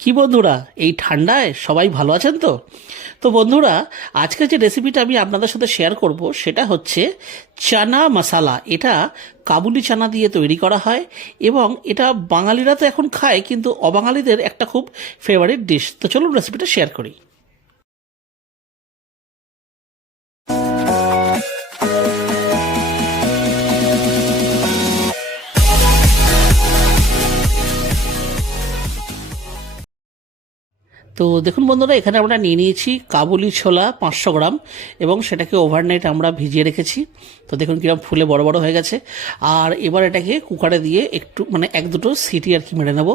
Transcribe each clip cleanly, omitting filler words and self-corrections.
কি বন্ধুরা, এই ঠান্ডায় সবাই ভালো আছেন তো? তো বন্ধুরা, আজকে যে রেসিপিটা আমি আপনাদের সাথে শেয়ার করব সেটা হচ্ছে চানা মশালা। এটা কাবুলি চানা দিয়ে তৈরি করা হয় এবং এটা বাঙালিরা তো এখন খায়, কিন্তু অবাঙালিদের একটা খুব ফেভারিট ডিশ। তো চলুন রেসিপিটা শেয়ার করি। তো দেখুন বন্ধুরা, এখানে আমরা নিয়ে নিয়েছি কাবুলি ছোলা 500 গ্রাম এবং সেটাকে ওভারনাইট আমরা ভিজিয়ে রেখেছি। তো দেখুন কিরকম ফুলে বড় বড় হয়ে গেছে। আর এবার এটাকে কুকারে দিয়ে একটু এক দুটো সিটি আর কি মেরে নেব।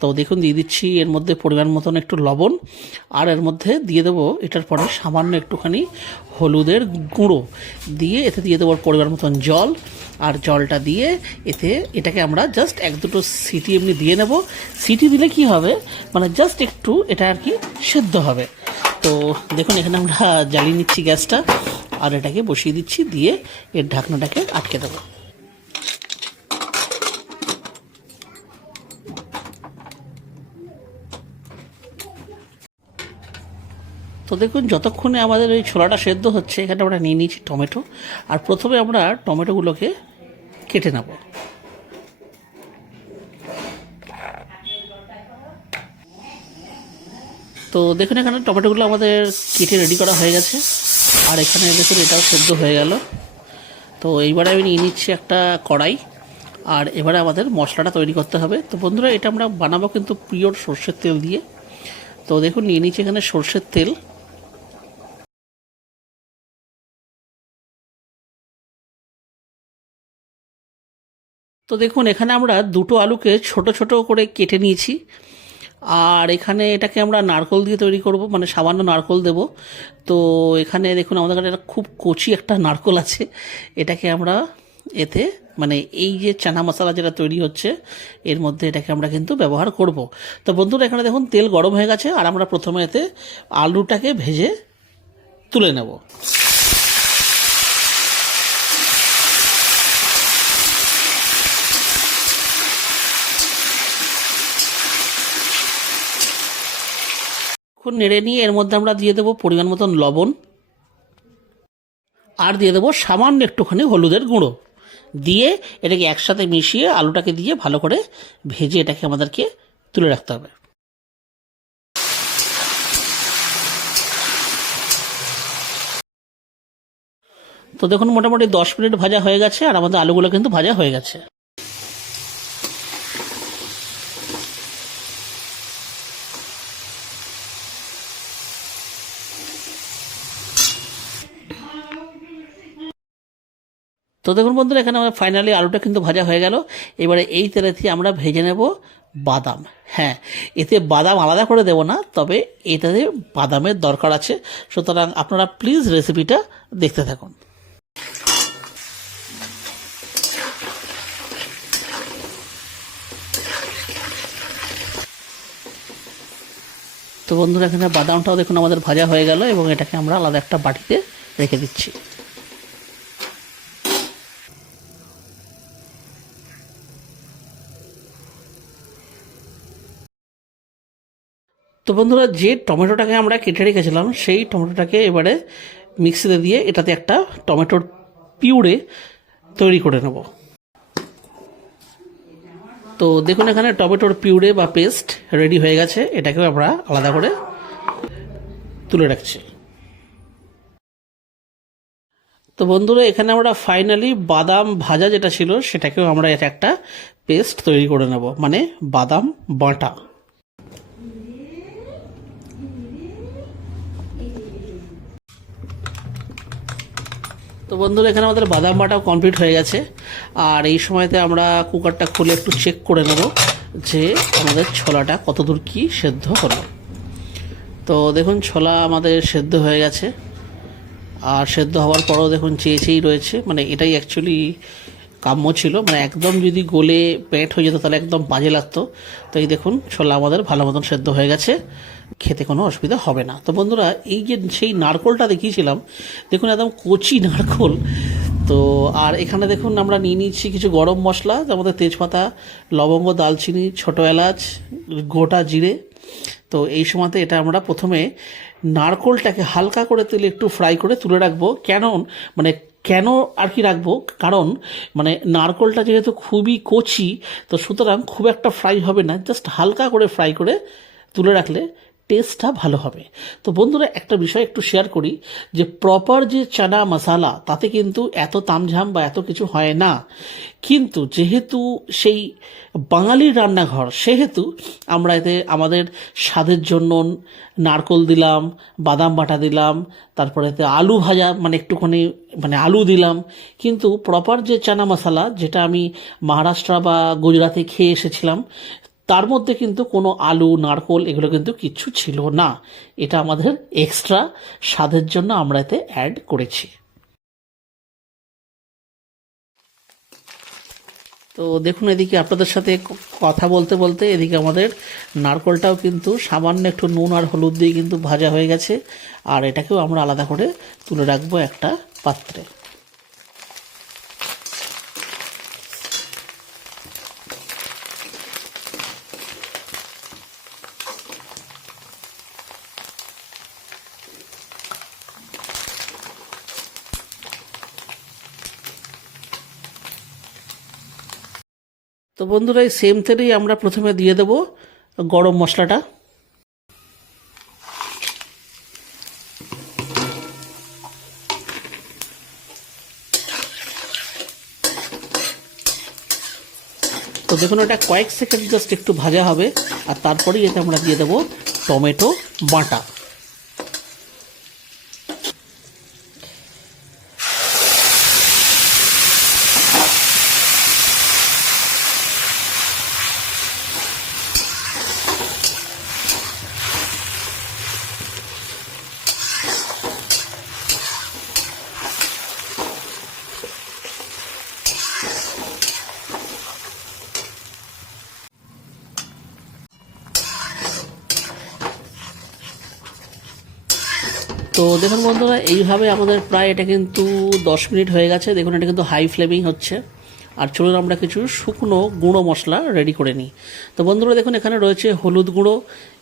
তো দেখুন দিয়ে দিচ্ছি এর মধ্যে পরিমাণ মতন একটু লবণ, আর এর মধ্যে দিয়ে দেবো এটার পরে সামান্য একটুখানি হলুদের গুঁড়ো দিয়ে, এতে দিয়ে দেবো পরিমাণ মতন জল। আর জলটা দিয়ে এটাকে আমরা জাস্ট এক দুটো সিটি এমনি দিয়ে নেব। সিটি দিলে কি হবে, জাস্ট একটু এটা আর কি সেদ্ধ হবে। তো দেখুন এখানে আমরা জ্বালিয়ে নিচ্ছি গ্যাসটা, আর এটাকে বসিয়ে দিচ্ছি, দিয়ে এর ঢাকনাটাকে আটকে দেবো। তো দেখুন যতক্ষণে আমাদের ওই ছোলাটা সেদ্ধ হচ্ছে, এখানে আমরা নিয়ে নিয়েছি টমেটো। আর প্রথমে আমরা টমেটোগুলোকে কেটে নেব। তো দেখুন এখানে টমেটোগুলো আমাদের কেটে রেডি করা হয়ে গেছে, আর এখানে দেখুন এটাও সেদ্ধ হয়ে গেল। তো এইবারে আমি নিয়ে নিচ্ছি একটা কড়াই, আর এবারে আমাদের মশলাটা তৈরি করতে হবে। তো বন্ধুরা, এটা আমরা বানাবো কিন্তু পিওর সর্ষের তেল দিয়ে। তো দেখুন নিয়ে নিচ্ছি এখানে সর্ষের তেল। তো দেখুন এখানে আমরা দুটো আলুকে ছোট ছোট করে কেটে নিয়েছি, আর এখানে এটাকে আমরা নারকোল দিয়ে তৈরি করব, সামান্য নারকোল দেব। তো এখানে দেখুন আমাদের কাছে একটা খুব কচি একটা নারকোল আছে, এটাকে আমরা এতে এই যে চানা মশলা যেটা তৈরি হচ্ছে এর মধ্যে এটাকে আমরা কিন্তু ব্যবহার করব। তো বন্ধুরা, এখানে দেখুন তেল গরম হয়ে গেছে, আর আমরা প্রথমে এতে আলুটাকে ভেজে তুলে নেব। নেড়ে নিয়ে এর মধ্যে আমরা দিয়ে দেবো পরিমাণ মতন লবণ, আর দিয়ে দেবো সামান্য একটুখানি হলুদের গুঁড়ো, দিয়ে এটাকে একসাথে মিশিয়ে আলুটাকে দিয়ে ভালো করে ভেজে এটাকে আমাদেরকে তুলে রাখতে হবে। তো দেখুন মোটামুটি 10 মিনিট ভাজা হয়ে গেছে, আর আমাদের আলুগুলো কিন্তু ভাজা হয়ে গেছে। তো দেখুন বন্ধুরা, এখানে আমরা ফাইনালি আলুটা কিন্তু ভাজা হয়ে গেল। এবারে এই তেলেতে আমরা ভেজে নেব বাদাম। হ্যাঁ, এতে বাদাম আলাদা করে দেব না, তবে এটাতে বাদামের দরকার আছে। সুতরাং আপনারা প্লিজ রেসিপিটা দেখতে থাকুন। তো বন্ধুরা, এখানে বাদামটাও দেখুন আমাদের ভাজা হয়ে গেল, এবং এটাকে আমরা আলাদা একটা বাটিতে রেখে দিচ্ছি। তো বন্ধুরা, যে টমেটোটাকে আমরা কেটে রেখেছিলাম সেই টমেটোটাকে এবারে মিক্সিতে দিয়ে এটাতে একটা টমেটোর পিউরে তৈরি করে নেব। তো দেখুন এখানে টমেটোর পিউরে বা পেস্ট রেডি হয়ে গেছে, এটাকেও আমরা আলাদা করে তুলে রাখছি। তো বন্ধুরা, এখানে আমরা ফাইনালি বাদাম ভাজা যেটা ছিল সেটাকেও আমরা এটা একটা পেস্ট তৈরি করে নেব, বাদাম বাটা। তো বন্ধুরা, এখানে আমাদের বাদাম বাটাও কমপ্লিট হয়ে গেছে, আর এই সময়তে আমরা কুকারটা খুলে একটু চেক করে নেব যে আমাদের ছোলাটা কতদূর কি সেদ্ধ হলো। তো দেখুন ছোলা আমাদের সেদ্ধ হয়ে গেছে, আর সেদ্ধ হওয়ার পরও দেখুন চেয়েই রয়েছে। এটাই অ্যাকচুয়ালি কাম্য ছিল, একদম যদি গলে পেট হয়ে যেত তাহলে একদম বাজে লাগতো। তো এই দেখুন ছোলা আমাদের ভালো মতন সেদ্ধ হয়ে গেছে, খেতে কোনো অসুবিধা হবে না। তো বন্ধুরা, এই যে সেই নারকোলটা দেখিয়েছিলাম, দেখুন একদম কচি নারকোল। তো আর এখানে দেখুন আমরা নিয়ে নিচ্ছি কিছু গরম মশলা, তার মধ্যে তেজপাতা, লবঙ্গ, দালচিনি, ছোটো এলাচ, গোটা জিরে, তো এই সময়তে এটা আমরা প্রথমে নারকোলটাকে হালকা করে তেলে একটু ফ্রাই করে তুলে রাখবো। কেন আর কি রাখবো, কারণ নারকোলটা যেহেতু খুবই কচি, তো সুতরাং খুব একটা ফ্রাই হবে না, জাস্ট হালকা করে ফ্রাই করে তুলে রাখলে টেস্টটা ভালো হবে। তো বন্ধুরা, একটা বিষয় একটু শেয়ার করি, যে প্রপার যে চানা মশালা তাতে কিন্তু এত তামঝাম বা এত কিছু হয় না, কিন্তু যেহেতু সেই বাঙালির রান্নাঘর, সেহেতু আমরা এতে আমাদের স্বাদের জন্য নারকোল দিলাম, বাদাম বাটা দিলাম, তারপরে এতে আলু ভাজা একটুখানি আলু দিলাম। কিন্তু প্রপার যে চানা মশালা, যেটা আমি মহারাষ্ট্র বা গুজরাটে খেয়ে এসেছিলাম, তার মধ্যে কিন্তু কোনো আলু, নারকোল এগুলো কিন্তু কিচ্ছু ছিল না। এটা আমাদের এক্সট্রা স্বাদের জন্য আমরা এতে অ্যাড করেছি। তো দেখুন, এদিকে আপনাদের সাথে কথা বলতে বলতে এদিকে আমাদের নারকোলটাও কিন্তু সামান্য একটু নুন আর হলুদ দিয়ে কিন্তু ভাজা হয়ে গেছে, আর এটাকেও আমরা আলাদা করে তুলে রাখবো একটা পাত্রে। তো বন্ধুরা, এই সেম তেলেই আমরা প্রথমে দিয়ে দেব গরম মশলাটা। তো দেখুন, এটা কয়েক সেকেন্ড জাস্ট একটু ভাজা হবে, আর তারপরেই এতে আমরা দিয়ে দেব টমেটো বাটা। তো দেখুন বন্ধুরা, এইভাবে আমাদের প্রায় এটা কিন্তু 10 মিনিট হয়ে গেছে। দেখুন, এটা কিন্তু হাই ফ্লেমেই হচ্ছে। আর চলুন আমরা কিছু শুকনো গুঁড়ো মশলা রেডি করে নিই। তো বন্ধুরা দেখুন, এখানে রয়েছে হলুদ গুঁড়ো,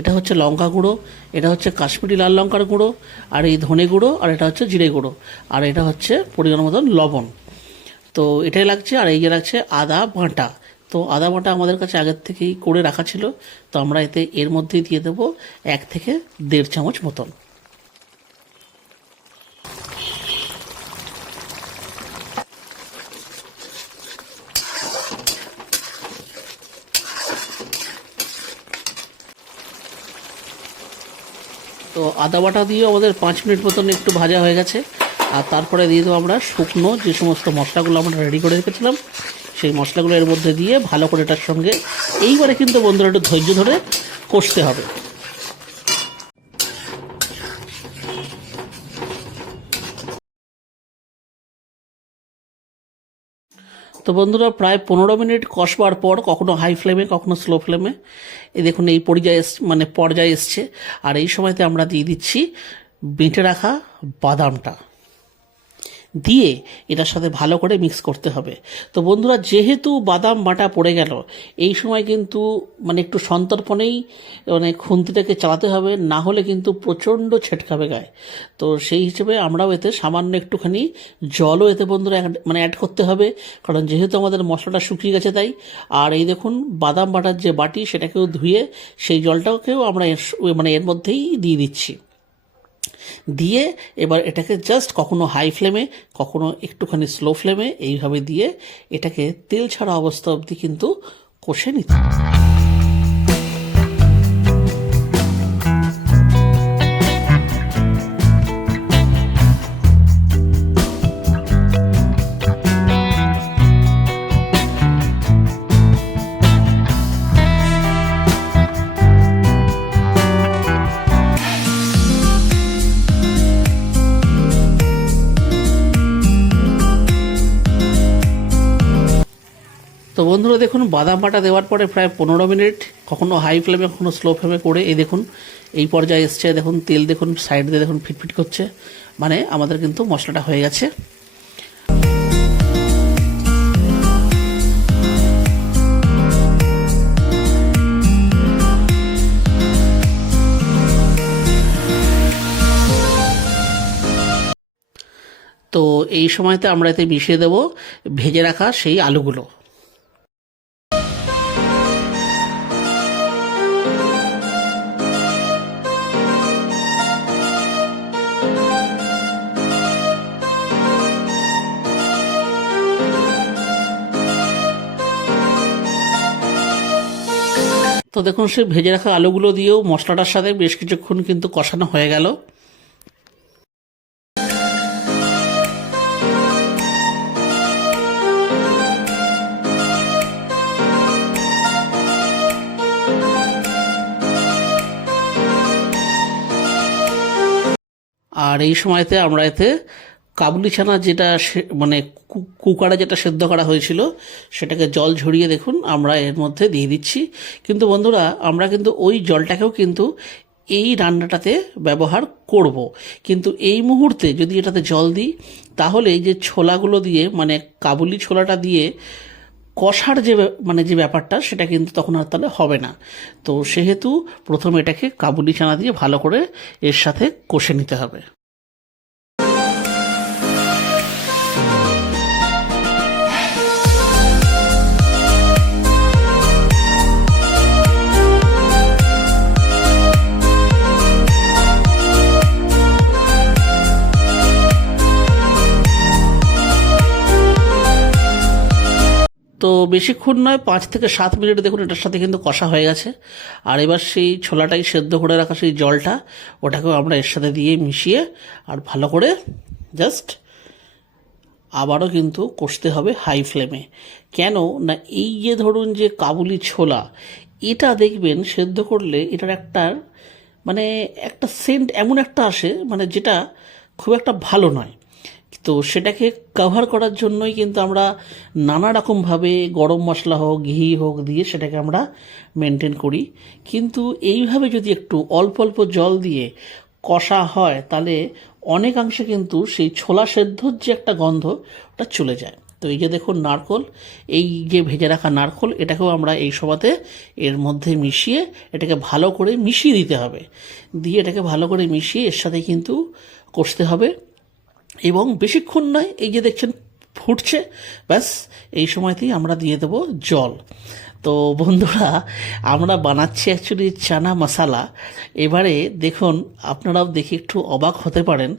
এটা হচ্ছে লঙ্কা গুঁড়ো, এটা হচ্ছে কাশ্মীরি লাল লঙ্কার গুঁড়ো, আর এই ধনে গুঁড়ো, আর এটা হচ্ছে জিরে গুঁড়ো, আর এটা হচ্ছে পরিমাণ মতন লবণ। তো এটাই লাগছে। আর এই যে লাগছে আদা বাটা। তো আদা বাটা আমাদের কাছে আগের থেকেই করে রাখা ছিল, তো আমরা এর মধ্যেই দিয়ে দেবো 1 থেকে 1.5 চামচ মতন। তো আদা বাটা দিয়ে আমাদের 5 মিনিট মতন একটু ভাজা হয়ে গেছে। আর তারপরে দিয়ে দেবো আমরা শুকনো যে সমস্ত মশলাগুলো আমরা রেডি করে রেখেছিলাম, সেই মশলাগুলো এর মধ্যে দিয়ে ভালো করে এটার সঙ্গে এইবারে কিন্তু বন্ধুরা একটু ধৈর্য ধরে কষতে হবে। তো বন্ধুরা, প্রায় 15 মিনিট কষবার পর, কখনো হাই ফ্লেমে কখনো স্লো ফ্লেমে, এই দেখুন এই পর্যায়ে এসছে। আর এই সময়তে আমরা দিয়ে দিচ্ছি বেটে রাখা বাদামটা, দিয়ে এটার সাথে ভালো করে মিক্স করতে হবে। তো বন্ধুরা, যেহেতু বাদাম বাটা পড়ে গেল, এই সময় কিন্তু একটু সন্তর্পণেই খুন্তিটাকে চালাতে হবে, না হলে কিন্তু প্রচণ্ড ছেটকাবে গায়ে। তো সেই হিসেবে আমরাও এতে সামান্য একটুখানি জলও এতে বন্ধুরা অ্যাড করতে হবে, কারণ যেহেতু আমাদের মশলাটা শুকিয়ে গেছে তাই। আর এই দেখুন, বাদাম বাটার যে বাটি, সেটাকেও ধুয়ে সেই জলটাকেও আমরা এর মধ্যেই দিয়ে দিচ্ছি। দিয়ে এবার এটাকে জাস্ট কখনো হাই ফ্লেমে কখনো একটুখানি স্লো ফ্লেমে এইভাবে দিয়ে এটাকে তেল ছাড়া অবস্থা অবধি কিন্তু কষে নিতে হবে। তো বন্ধুরা দেখুন, বাদাম বাটা দেওয়ার পরে প্রায় 15 মিনিট কখনো হাই ফ্লেমে কখনো স্লো ফ্লেমে করে এই দেখুন এই পর্যায়ে এসছে। দেখুন তেল দেখুন সাইড দিয়ে দেখুন ফিটফিট করছে, আমাদের কিন্তু মশলাটা হয়ে গেছে। তো এই সময়তে আমরা এতে মিশিয়ে দেব ভেজে রাখা সেই আলুগুলো। তো দেখুন সেই ভেজে রাখা আলুগুলো দিয়েও মশলাটার সাথে বেশ কিছুক্ষণ কিন্তু কষানো হয়ে গেল। আর এই সময়তে আমরা এতে কাবুলি ছানা যেটা মানে কুকারে যেটা সেদ্ধ করা হয়েছিল সেটাকে জল ঝরিয়ে দেখুন আমরা এর মধ্যে দিয়ে দিচ্ছি। কিন্তু বন্ধুরা আমরা কিন্তু ওই জলটাকেও কিন্তু এই রান্নাটাতে ব্যবহার করব, কিন্তু এই মুহূর্তে যদি এটাতে জল দিই তাহলে এই যে ছোলাগুলো দিয়ে মানে কাবুলি ছোলাটা দিয়ে কষার যে মানে যে ব্যাপারটা সেটা কিন্তু তখন আর তাহলে হবে না। তো সেহেতু প্রথমে এটাকে কাবুলি চানা দিয়ে ভালো করে এর সাথে কষে নিতে হবে। তো বেশিক্ষণ নয়, 5 থেকে 7 মিনিট দেখুন এটার সাথে কিন্তু কষা হয়ে গেছে। আর এবার সেই ছোলাটাই সেদ্ধ করে রাখা সেই জলটা ওটাকেও আমরা এর সাথে দিয়ে মিশিয়ে আর ভালো করে জাস্ট আবারও কিন্তু কষতে হবে হাই ফ্লেমে। কেন না, এই যে ধরুন যে কাবুলি ছোলা এটা দেখবেন সেদ্ধ করলে এটার একটা মানে একটা সেন্ট এমন একটা আসে মানে যেটা খুব একটা ভালো নয়। তো সেটাকে কভার করার জন্যই কিন্তু আমরা নানা রকমভাবে গরম মশলা হোক ঘি হোক দিয়ে সেটাকে আমরা মেনটেন করি। কিন্তু এইভাবে যদি একটু অল্প অল্প জল দিয়ে কষা হয় তাহলে অনেকাংশে কিন্তু সেই ছোলা সেদ্ধর যে একটা গন্ধ ওটা চলে যায়। তো এই যে দেখুন নারকোল, এই যে ভেজে রাখা নারকোল এটাকেও আমরা এই সময়তে এর মধ্যে মিশিয়ে এটাকে ভালো করে মিশিয়ে দিতে হবে। দিয়ে এটাকে ভালো করে মিশিয়ে এর সাথে কিন্তু কষতে হবে এবং বেশিক্ষণ নয়, এই যে দেখছেন ফুটছে, ব্যাস এই সময়তেই আমরা দিয়ে দেব জল। তো বন্ধুরা আমরা বানাচ্ছি অ্যাকচুয়ালি চানা মশালা। এবারে দেখুন আপনারাও দেখে একটু অবাক হতে পারেন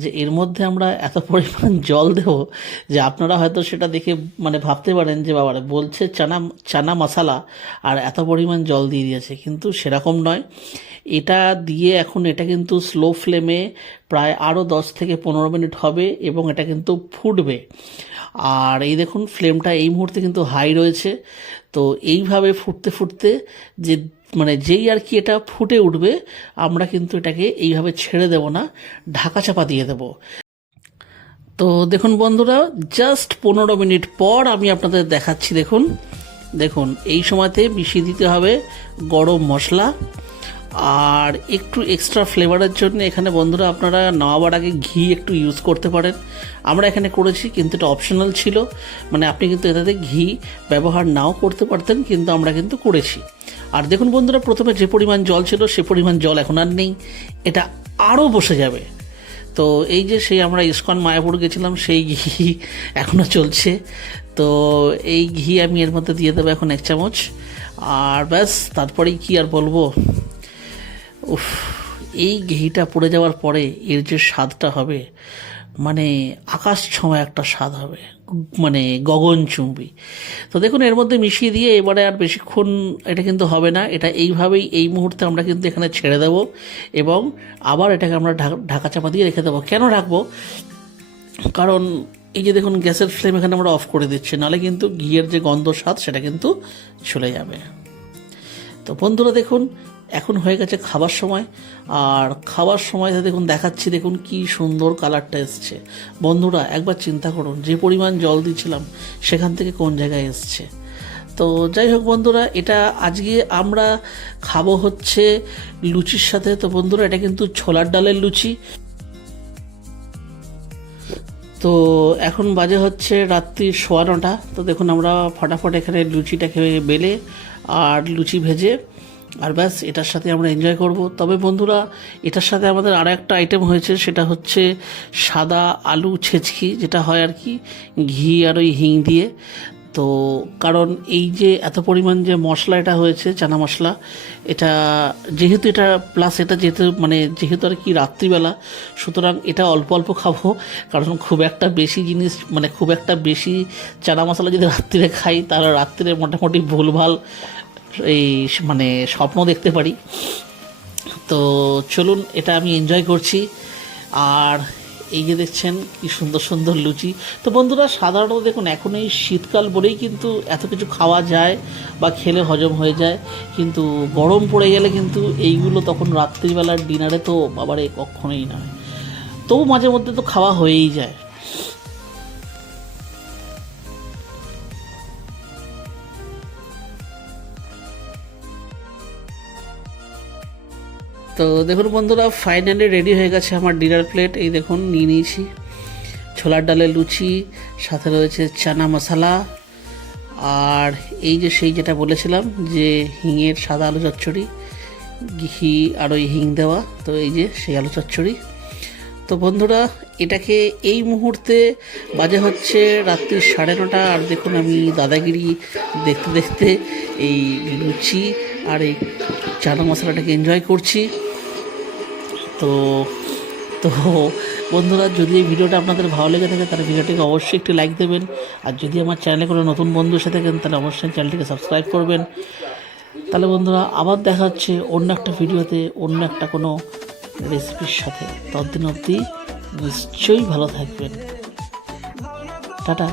যে এর মধ্যে আমরা এত পরিমাণ জল দেব যে আপনারা হয়তো সেটা দেখে মানে ভাবতে পারেন যে বাবারে বলছে চানা মশালা আর এত পরিমাণ জল দিয়ে দিয়েছে, কিন্তু সেরকম নয়। এটা দিয়ে এখন এটা কিন্তু স্লো ফ্লেমে প্রায় আরও 10 থেকে 15 মিনিট হবে এবং এটা কিন্তু ফুটবে। আর এই দেখুন ফ্লেমটা এই মুহূর্তে কিন্তু হাই রয়েছে। তো এইভাবে ফুটতে ফুটতে যে মানে যেই আর কি এটা ফুটে উঠবে আমরা কিন্তু এটাকে এইভাবে ছেড়ে দেব না, ঢাকা চাপা দিয়ে দেব। তো দেখুন বন্ধুরা জাস্ট 15 মিনিট পর আমি আপনাদের দেখাচ্ছি। দেখুন দেখুন এই সময়তে মিশিয়ে দিতে হবে গরম মশলা আর একটু এক্সট্রা ফ্লেভারের জন্য এখানে বন্ধুরা আপনারা নামাবার আগে ঘি একটু ইউজ করতে পারেন। আমরা এখানে করেছি কিন্তু এটা অপশনাল ছিল, মানে আপনি কিন্তু এটাতে ঘি ব্যবহার নাও করতে পারতেন, কিন্তু আমরা কিন্তু করেছি। আর দেখুন বন্ধুরা প্রথমে যে পরিমাণ জল ছিল সে পরিমাণ জল এখন আর নেই, এটা আরও বসে যাবে। তো এই যে সেই আমরা ইস্কন মায়াপুর গেছিলাম সেই ঘি এখনও চলছে। তো এই ঘি আমি এর মধ্যে দিয়ে দেবো এখন 1 চামচ। আর ব্যাস তারপরেই কি আর বলবো, উফ, এই ঘিটা পড়ে যাওয়ার পরে এর যে স্বাদটা হবে মানে আকাশ ছোঁয়া একটা স্বাদ হবে, মানে গগনচুম্বী। তো দেখুন এর মধ্যে মিশিয়ে দিয়ে এবারে আর বেশিক্ষণ এটা কিন্তু হবে না, এটা এইভাবেই এই মুহূর্তে আমরা কিন্তু এখানে ছেড়ে দেব এবং আবার এটাকে আমরা ঢাকা চাপা দিয়ে রেখে দেবো। কেন রাখবো, কারণ এই যে দেখুন গ্যাসের ফ্লেম এখানে আমরা অফ করে দিচ্ছি, নাহলে কিন্তু ঘিয়ের যে গন্ধ স্বাদ সেটা কিন্তু চলে যাবে। তো বন্ধুরা দেখুন এখন হয়ে গেছে খাবার সময়, আর খাবার সময়তে দেখুন দেখাচ্ছি, দেখুন কি সুন্দর কালারটা এসছে। বন্ধুরা একবার চিন্তা করুন যে পরিমাণ জল দিয়েছিলাম সেখান থেকে কোন জায়গায় এসছে। তো যাই হোক বন্ধুরা, এটা আজকে আমরা খাবো হচ্ছে লুচির সাথে। তো বন্ধুরা এটা কিন্তু ছোলার ডালের লুচি। তো এখন বাজে হচ্ছে রাত্রি 9:15। তো দেখুন আমরা ফটাফট এখানে লুচিটাকে বেলে আর লুচি ভেজে আর ব্যাস এটার সাথে আমরা এনজয় করব। তবে বন্ধুরা এটার সাথে আমাদের আরও একটা আইটেম হয়েছে, সেটা হচ্ছে সাদা আলু ছেচকি, যেটা হয় আর কি ঘি আর ওই হিং দিয়ে। তো কারণ এই যে এত পরিমাণ যে মশলা এটা হয়েছে চানা মশলা, এটা যেহেতু এটা প্লাস এটা যেহেতু আর কি রাত্রিবেলা, সুতরাং এটা অল্প অল্প খাবো। কারণ খুব একটা বেশি জিনিস খুব একটা বেশি চানা মশলা যদি রাত্রিরে খাই তাহলে রাত্রিরে মোটামুটি ভুলভাল এই স্বপ্ন দেখতে পারি। তো চলুন, এটা আমি এনজয় করছি। আর এই যে দেখছেন কি সুন্দর সুন্দর লুচি। তো বন্ধুরা সাধারণত দেখুন এখন এই শীতকাল বলেই কিন্তু এত কিছু খাওয়া যায় বা খেলে হজম হয়ে যায়, কিন্তু গরম পড়ে গেলে কিন্তু এইগুলো তখন রাত্রিবেলার ডিনারে তো বাবারে কখনোই নয়। তবু মাঝে মধ্যে তো খাওয়া হয়েই যায়। তো দেখুন বন্ধুরা ফাইনালি রেডি হয়ে গেছে আমার ডিনার প্লেট। এই দেখুন নিয়ে নিয়েছি ছোলার ডালের লুচি, সাথে রয়েছে চানা মশলা, আর এই যে সেই যেটা বলেছিলাম যে হিঙের সাদা আলু চচ্চড়ি, ঘি আর ওই হিং দেওয়া, তো এই যে সেই আলু চচ্চড়ি। তো বন্ধুরা এটাকে এই মুহূর্তে বাজে হচ্ছে রাত্রি 9:30, আর দেখুন আমি দাদাগিরি দেখতে দেখতে এই লুচি আর এই চানা মশলাটাকে এনজয় করছি। তো তো বন্ধুরা যদি এই ভিডিওটা আপনাদের ভালো লেগে থাকে তাহলে ভিডিওটিকে অবশ্যই একটি লাইক দেবেন, আর যদি আমার চ্যানেলে কোনো নতুন বন্ধু এসে থাকেন তাহলে অবশ্যই চ্যানেলটিকে সাবস্ক্রাইব করবেন। তাহলে বন্ধুরা আবার দেখা হচ্ছে অন্য একটা ভিডিওতে অন্য একটা কোনো রেসিপির সাথে। ততদিন অবধি নিশ্চয়ই ভালো থাকবেন। টাটা।